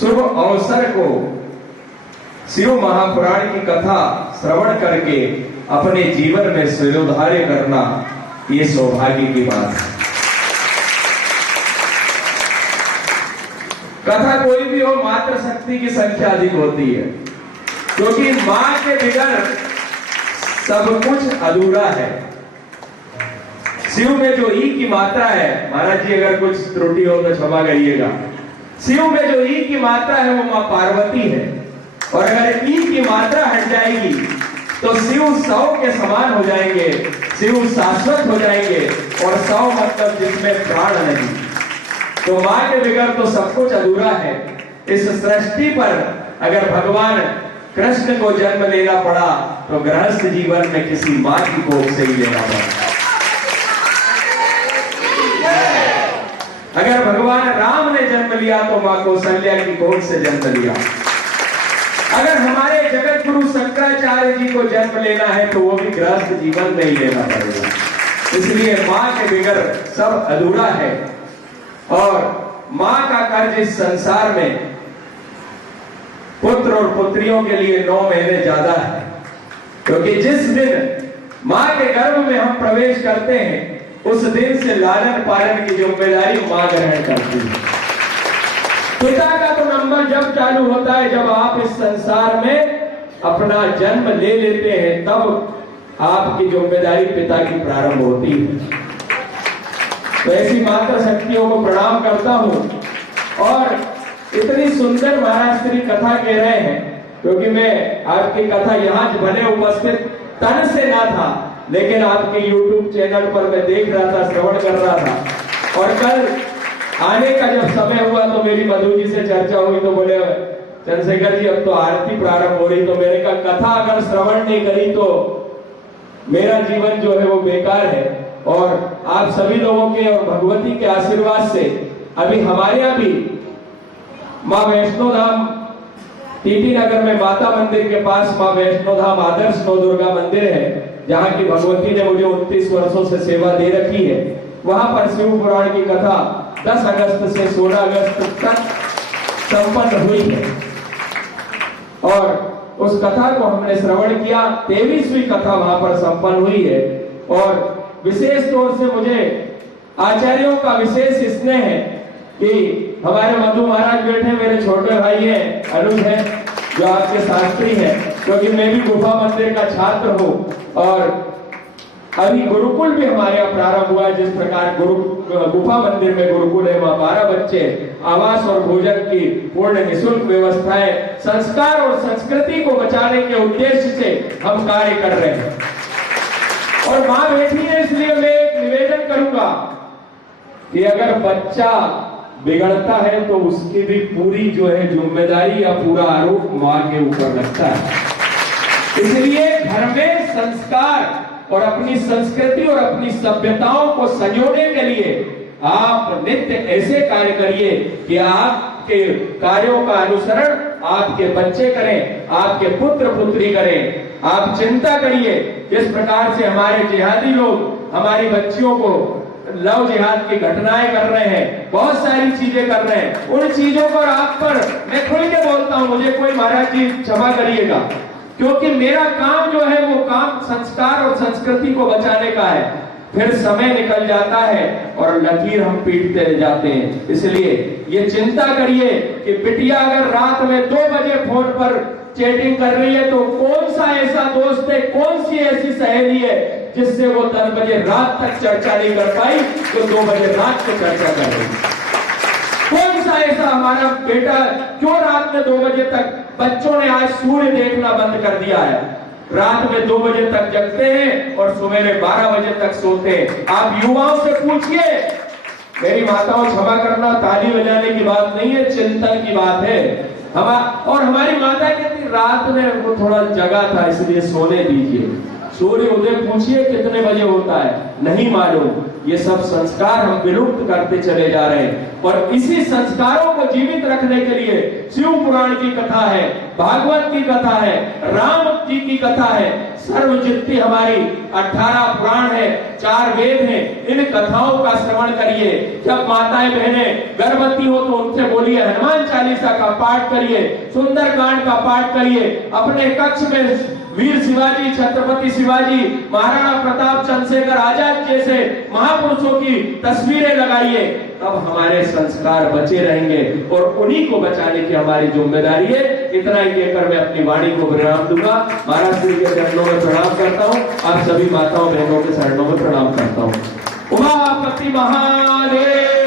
शुभ अवसर को शिव महापुराण की कथा श्रवण करके अपने जीवन में शिरोधार्य करना, ये सौभाग्य की बात है। कथा कोई भी हो, मात्र शक्ति की संख्या अधिक होती है, क्योंकि मां के बिगड़ सब कुछ अधूरा है। शिव में जो ई की मात्रा है, महाराज जी अगर कुछ त्रुटि हो तो क्षमा करिएगा, शिव में जो ई की मात्रा है वो मां पार्वती है, और अगर ई की मात्रा हट जाएगी तो शिव 100 के समान हो जाएंगे, शिव शाश्वत हो जाएंगे, और 100 मतलब जिसमें प्राण नहीं। तो मां के बिगड़ तो सब कुछ अधूरा है। इस सृष्टि पर अगर भगवान कृष्ण को जन्म लेना पड़ा तो गृहस्थ जीवन में किसी मां की कोख से ही लेना पड़ा। अगर भगवान राम ने जन्म लिया तो मां कौशल्या की कोख से जन्म लिया। अगर हमारे जगत गुरु शंकराचार्य जी को जन्म लेना है तो वो भी गृहस्थ जीवन में ही लेना पड़ेगा। इसलिए मां के बिगड़ सब अधूरा है, और मां का कर्ज इस संसार में पुत्र और पुत्रियों के लिए 9 महीने ज्यादा है, क्योंकि जिस दिन मां के गर्भ में हम प्रवेश करते हैं उस दिन से लालन पालन की जिम्मेदारी मां ग्रहण करती है। पिता का तो नंबर जब चालू होता है जब आप इस संसार में अपना जन्म ले लेते हैं, तब आपकी जिम्मेदारी पिता की प्रारंभ होती है। तो ऐसी मात्र शक्तियों को प्रणाम करता हूं। और इतनी सुंदर महाराज श्री कथा कह रहे हैं, क्योंकि मैं आपकी कथा यहां भले उपस्थित तन से ना था, लेकिन आपके YouTube चैनल पर मैं देख रहा था, श्रवण कर रहा था। और कल आने का जब समय हुआ तो मेरी मधु जी से चर्चा हुई, तो बोले चंद्रशेखर जी अब तो आरती प्रारंभ हो रही, तो मेरे का कथा अगर श्रवण नहीं करी तो मेरा जीवन जो है वो बेकार है। और आप सभी लोगों के और भगवती के आशीर्वाद से अभी हमारे यहाँ भी माँ वैष्णो धाम टीटी नगर में माता मंदिर के पास माँ वैष्णो धाम आदर्श नौ दुर्गा मंदिर है, जहाँ की भगवती ने मुझे 29 वर्षों से सेवा दे रखी है। वहां पर शिव पुराण की कथा 10 अगस्त से 16 अगस्त तक संपन्न हुई है, और उस कथा को हमने श्रवण किया। 23वीं कथा वहां पर संपन्न हुई है, और विशेष तौर से मुझे आचार्यों का विशेष स्नेह है कि हमारे मधु महाराज बैठे, मेरे छोटे भाई हैं, अनुज है जो आपके शास्त्री हैं, क्योंकि मैं भी गुफा मंदिर का छात्र हूं, और अभी गुरुकुल भी हमारे यहाँ प्रारंभ हुआ। जिस प्रकार गुफा मंदिर में गुरुकुल है, वहां 12 बच्चे आवास और भोजन की पूर्ण निःशुल्क व्यवस्थाएं, संस्कार और संस्कृति को बचाने के उद्देश्य से हम कार्य कर रहे हैं। और मां बैठी है, इसलिए मैं एक निवेदन करूंगा कि अगर बच्चा बिगड़ता है तो उसकी भी पूरी जो है जिम्मेदारी या पूरा आरोप मां के ऊपर लगता है। इसलिए घर में संस्कार और अपनी संस्कृति और अपनी सभ्यताओं को संजोने के लिए आप नित्य ऐसे कार्य करिए कि आपके कार्यों का अनुसरण आपके बच्चे करें, आपके पुत्र पुत्री करें। आप चिंता करिए, जिस प्रकार से हमारे जिहादी लोग हमारी बच्चियों को लव जिहाद की घटनाएं कर रहे हैं, बहुत सारी चीजें कर रहे हैं, उन चीजों पर आप पर मैं खुल के बोलता हूं, मुझे कोई महाराज जी क्षमा करिएगा, क्योंकि मेरा काम जो है वो काम संस्कार और संस्कृति को बचाने का है। फिर समय निकल जाता है और लकीर हम पीटते जाते हैं। इसलिए ये चिंता करिए कि बिटिया अगर रात में 2 बजे फोन पर चैटिंग कर रही है तो कौन सा ऐसा दोस्त है, कौन सी ऐसी सहेली है जिससे वो 10 बजे रात तक चर्चा नहीं कर पाई, तो 2 बजे रात को चर्चा कर रही। कौन सा ऐसा हमारा बेटा क्यों रात में 2 बजे तक, बच्चों ने आज सूर्य देखना बंद कर दिया है, रात में 2 बजे तक जगते हैं और सुबह 12 बजे तक सोते हैं। आप युवाओं से पूछिए, मेरी माताओं क्षमा करना, ताली बजाने की बात नहीं है, चिंतन की बात है। और हमारी माता कहती रात में वो थोड़ा जगा था इसलिए सोने दीजिए। सूर्य उदय पूछिए कितने बजे होता है, नहीं मालूम। ये सब संस्कार हम विलुप्त करते चले जा रहे हैं। और इसी संस्कारों को जीवित रखने के लिए शिव पुराण की कथा है, भागवत की कथा है, राम जी की कथा है, सर्व जितनी हमारी 18 पुराण है, 4 वेद हैं, इन कथाओं का श्रवण करिए। जब माताएं बहनें गर्भवती हो तो उनसे बोलिए हनुमान चालीसा का पाठ करिए, सुंदरकांड का पाठ करिए। अपने कक्ष में वीर शिवाजी, छत्रपति शिवाजी, महाराणा प्रताप, चंद्रशेखर आजाद जैसे महापुरुषों की तस्वीरें लगाइए, तब हमारे संस्कार बचे रहेंगे और उन्हीं को बचाने की हमारी जिम्मेदारी है। इतना ही कहकर मैं अपनी वाणी को विराम दूंगा। महाराज श्री के चरणों में प्रणाम करता हूँ, आप सभी माताओं बहनों के चरणों में प्रणाम करता हूँ। उमापति महादेव।